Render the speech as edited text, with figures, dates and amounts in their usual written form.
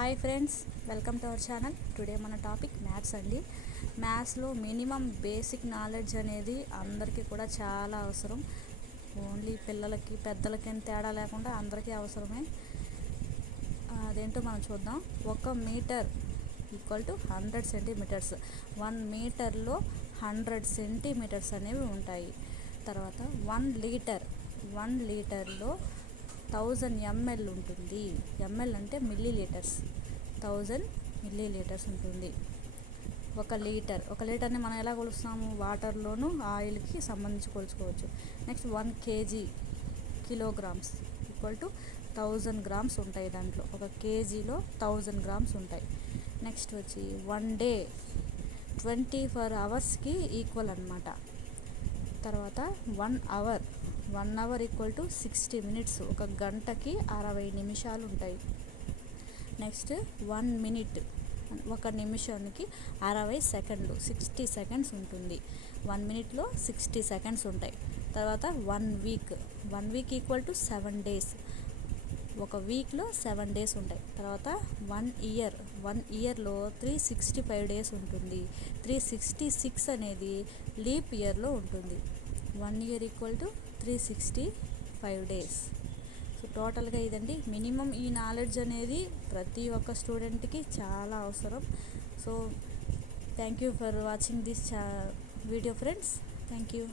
Hi friends, welcome to our channel. Today మన topic maths అండి. మ్యాథ్స్లో మినిమం బేసిక్ నాలెడ్జ్ అనేది అందరికీ కూడా చాలా అవసరం. ఓన్లీ పిల్లలకి పెద్దలకి అని తేడా లేకుండా అందరికీ అవసరమే. అదేంటో మనం చూద్దాం. 1 మీటర్ ఈక్వల్ టు 100 సెంటీమీటర్స్. 1 మీటర్లో 100 సెంటీమీటర్స్ అనేవి ఉంటాయి. తర్వాత 1 లీటర్లో 1000 ml ఉంటుంది. ml అంటే మిల్లీ లీటర్స్. 1000 మిల్లీ లీటర్స్ ఉంటుంది. ఒక లీటర్ని మనం ఎలా కొలుస్తాము? వాటర్లోను ఆయిల్కి సంబంధించి కొలుచుకోవచ్చు. Next 1 kg kilograms equal to 1000 grams ఉంటాయి. దాంట్లో 1 kgలో 1000 గ్రామ్స్ ఉంటాయి. నెక్స్ట్ వచ్చి 1 డే 24 అవర్స్కి ఈక్వల్ అన్నమాట. తర్వాత 1 అవర్ ఈక్వల్ టు 60 మినిట్స్. 1 గంటకి 60 నిమిషాలు ఉంటాయి. నెక్స్ట్ 1 మినిట్ 1 నిమిషానికి 60 సెకండ్లు, 60 సెకండ్స్ ఉంటుంది. 1 మినిట్లో 60 సెకండ్స్ ఉంటాయి. తర్వాత 1 వీక్ ఈక్వల్ టు 7 డేస్. 1 వీక్లో 7 డేస్ ఉంటాయి. తర్వాత 1 ఇయర్లో 365 డేస్ ఉంటుంది. 366 అనేది లీప్ ఇయర్లో ఉంటుంది. 1 year equal to 365 days. So టోటల్గా ఇదండి. మినిమం ఈ నాలెడ్జ్ అనేది ప్రతి ఒక్క స్టూడెంట్కి చాలా అవసరం. So thank you for watching this video friends. Thank you.